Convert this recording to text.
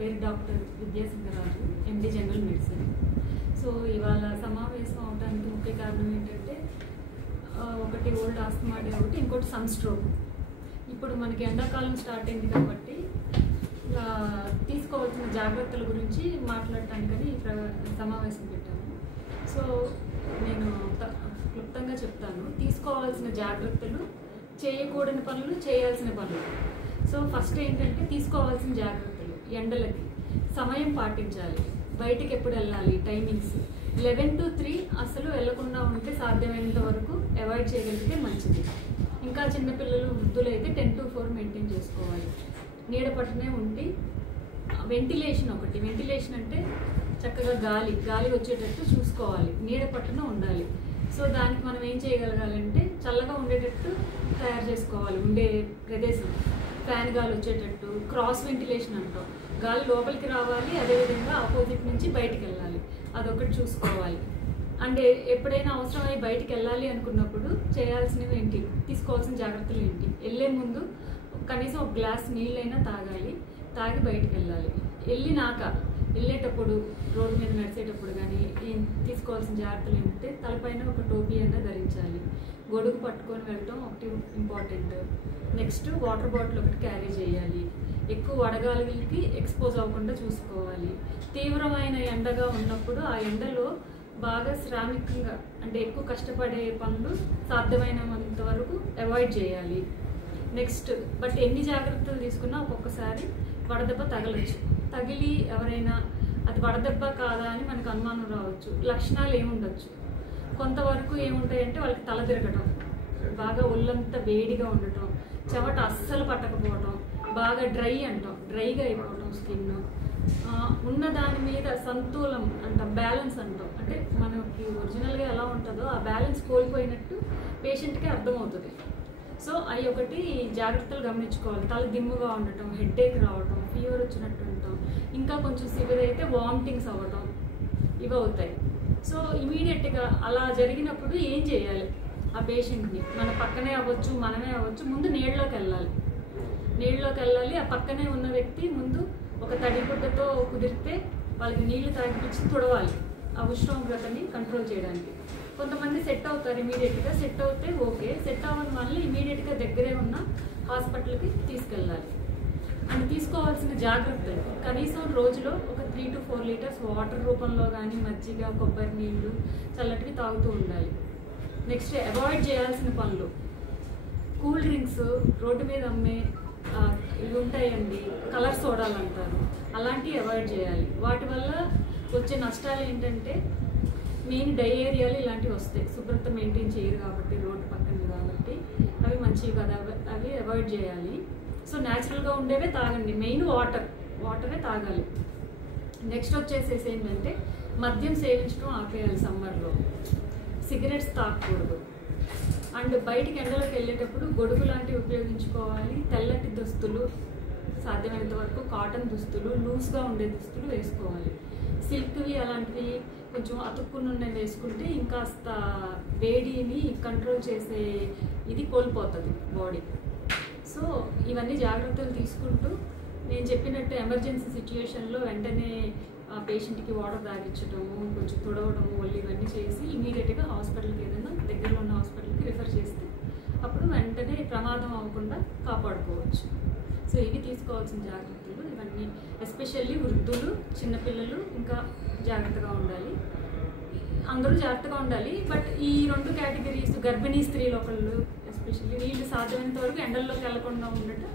పేరు doctor Vidyasingaraju, MD general medicine. So ఇవాళ సమావేశం అవడానికి ముఖ్య కారణం ఏంటంటే ఒకటి ఓల్డ్ ఆస్తమా ఒకటి, ఇంకోటి సన్ స్ట్రోక్. ఇప్పుడు మనకి ఎండాకాలం స్టార్ట్ అయింది కాబట్టి తీసుకోవాల్సిన జాగ్రత్తల గురించి మాట్లాడటానికని సమావేశం పెట్టాము. సో నేను క్లుప్తంగా చెప్తాను. తీసుకోవాల్సిన జాగ్రత్తలు, చేయకూడని పనులు, చేయాల్సిన పనులు. సో ఫస్ట్ ఏంటంటే తీసుకోవాల్సిన జాగ్రత్తలు. ఎండలకి సమయం పాటించాలి, బయటికి ఎప్పుడు వెళ్ళాలి, టైమింగ్స్ 11 to 3 అసలు వెళ్లకుండా ఉంటే సాధ్యమైనంత వరకు అవాయిడ్ చేయగలిగితే మంచిది. ఇంకా చిన్నపిల్లలు, వృద్ధులు అయితే 10 to 4 మెయింటైన్ చేసుకోవాలి. నీడ పట్టునే ఉండి వెంటిలేషన్ ఒకటి. వెంటిలేషన్ అంటే చక్కగా గాలి వచ్చేటట్టు చూసుకోవాలి, నీడ పట్టున ఉండాలి. సో దానికి మనం ఏం చేయగలగాలంటే చల్లగా ఉండేటట్టు తయారు చేసుకోవాలి ఉండే ప్రదేశం. ఫ్యాన్ గాలి వచ్చేటట్టు, క్రాస్ వెంటిలేషన్ అంటాం. గాలి లోపలికి రావాలి, అదేవిధంగా ఆపోజిట్ నుంచి బయటికి వెళ్ళాలి, అదొకటి చూసుకోవాలి. అంటే ఎప్పుడైనా అవసరమై బయటికి వెళ్ళాలి అనుకున్నప్పుడు చేయాల్సినవి ఏంటి, తీసుకోవాల్సిన జాగ్రత్తలు ఏంటి? వెళ్ళే ముందు కనీసం ఒక గ్లాస్ నీళ్ళైనా తాగాలి, తాగి బయటికి వెళ్ళాలి. వెళ్ళేటప్పుడు రోడ్డు మీద నడిచేటప్పుడు కానీ తీసుకోవాల్సిన జాగ్రత్తలు ఏంటంటే తలపైన ఒక టోపీ అయినా ధరించాలి, గొడుగు పట్టుకొని వెళ్ళటం ఒకటి ఇంపార్టెంట్. నెక్స్ట్ వాటర్ బాటిల్ ఒకటి క్యారీ చేయాలి. ఎక్కువ వడగాలికి ఎక్స్పోజ్ అవ్వకుండా చూసుకోవాలి. తీవ్రమైన ఎండగా ఉన్నప్పుడు ఆ ఎండలో బాగా శ్రామికంగా అంటే ఎక్కువ కష్టపడే పనులు సాధ్యమైనంత వరకు అవాయిడ్ చేయాలి. నెక్స్ట్ బట్ ఎన్ని జాగ్రత్తలు తీసుకున్నా ఒక్కొక్కసారి వడదెబ్బ తగిలి ఎవరైనా అది వడదెబ్బ కాదా అని మనకు అనుమానం రావచ్చు. లక్షణాలు ఏముండొచ్చు, కొంతవరకు ఏముంటాయంటే వాళ్ళకి తల తిరగటం, బాగా ఒళ్ళంతా వేడిగా ఉండటం, చెమట అస్సలు పట్టకపోవటం, బాగా డ్రైగా అయిపోవటం, స్కిన్ ఉన్న దాని మీద సంతులం అంటాం, బ్యాలెన్స్ అంటాం. అంటే మనకి ఒరిజినల్గా ఎలా ఉంటుందో ఆ బ్యాలెన్స్ కోల్పోయినట్టు పేషెంట్కి అర్థమవుతుంది. సో అవి ఒకటి జాగ్రత్తలు గమనించుకోవాలి. తల దిమ్ముగా ఉండటం, హెడేక్ రావటం, ఫీవర్ వచ్చినట్టు ఉండటం, ఇంకా కొంచెం సివియర్ అయితే వామిటింగ్స్ అవ్వటం, ఇవి అవుతాయి. సో ఇమీడియట్గా అలా జరిగినప్పుడు ఏం చేయాలి? ఆ పేషెంట్ని మన పక్కనే అవ్వచ్చు, మనమే అవ్వచ్చు, ముందు నీళ్ళలోకి వెళ్ళాలి. ఆ పక్కనే ఉన్న వ్యక్తి ముందు ఒక తడిగుడ్డతో కుదిరితే వాళ్ళకి నీళ్లు తాగిపించి తుడవాలి, ఆ ఉష్ణోగ్రతని కంట్రోల్ చేయడానికి. కొంతమంది సెట్ అవుతారు ఇమీడియట్గా, సెట్ అవుతే ఓకే, సెట్ అవ్వని వాళ్ళు ఇమీడియట్గా దగ్గరే ఉన్న హాస్పిటల్కి తీసుకెళ్ళాలి. అండ్ తీసుకోవాల్సిన జాగ్రత్తలు కనీసం రోజులో ఒక 3 to 4 లీటర్స్ వాటర్ రూపంలో కానీ మజ్జిగ, కొబ్బరి నీళ్ళు, చల్లటివి తాగుతూ ఉండాలి. నెక్స్ట్ అవాయిడ్ చేయాల్సిన పనులు, కూల్ డ్రింక్స్, రోడ్డు మీద అమ్మే ఇవి ఉంటాయండి, కలర్ సోడాలు అంటారు, అలాంటివి అవాయిడ్ చేయాలి. వాటి వల్ల వచ్చే నష్టాలు ఏంటంటే మెయిన్ డయేరియాలు ఇలాంటివి వస్తాయి. శుభ్రత మెయింటైన్ చేయరు కాబట్టి, రోడ్డు పక్కన కాబట్టి అవి మంచివి కదా, అవి అవాయిడ్ చేయాలి. సో న్యాచురల్గా ఉండేవే తాగండి, మెయిన్ వాటరే తాగాలి. నెక్స్ట్ వచ్చేసేసి ఏంటంటే మద్యం సేవించడం ఆపేయాలి. సమ్మర్లో సిగరెట్స్ తాగకూడదు. అండ్ బయటికి ఎండలోకి వెళ్ళేటప్పుడు గొడుగు లాంటివి ఉపయోగించుకోవాలి. తెల్లటి దుస్తులు, సాధ్యమైనంత వరకు కాటన్ దుస్తులు, లూజ్గా ఉండే దుస్తులు వేసుకోవాలి. సిల్క్వి అలాంటివి కొంచెం అతుక్కునున్నవి వేసుకుంటే ఇంకాస్త వేడిని కంట్రోల్ చేసే ఇది కోల్పోతుంది బాడీ. సో ఇవన్నీ జాగ్రత్తలు తీసుకుంటూ నేను చెప్పినట్టు ఎమర్జెన్సీ సిచ్యుయేషన్లో వెంటనే ఆ పేషెంట్కి వాటర్ తాగించడము, కొంచెం తుడవడము, ఒళ్ళు ఇవన్నీ చేసి ఇమీడియట్గా హాస్పిటల్కి ఏదైనా దగ్గరలో ఉన్న హాస్పిటల్కి రిఫర్ చేస్తే అప్పుడు వెంటనే ప్రమాదం అవ్వకుండా కాపాడుకోవచ్చు. సో ఇవి తీసుకోవాల్సిన జాగ్రత్తలు ఇవన్నీ. ఎస్పెషల్లీ వృద్ధులు, చిన్నపిల్లలు ఇంకా జాగ్రత్తగా ఉండాలి. అందరూ జాగ్రత్తగా ఉండాలి. బట్ ఈ 2 కేటగిరీస్, గర్భిణీ స్త్రీలు ఒకళ్ళు ఎస్పెషల్లీ, వీళ్ళు సాధ్యమైనంత వరకు ఎండల్లోకి వెళ్లకుండా ఉండటం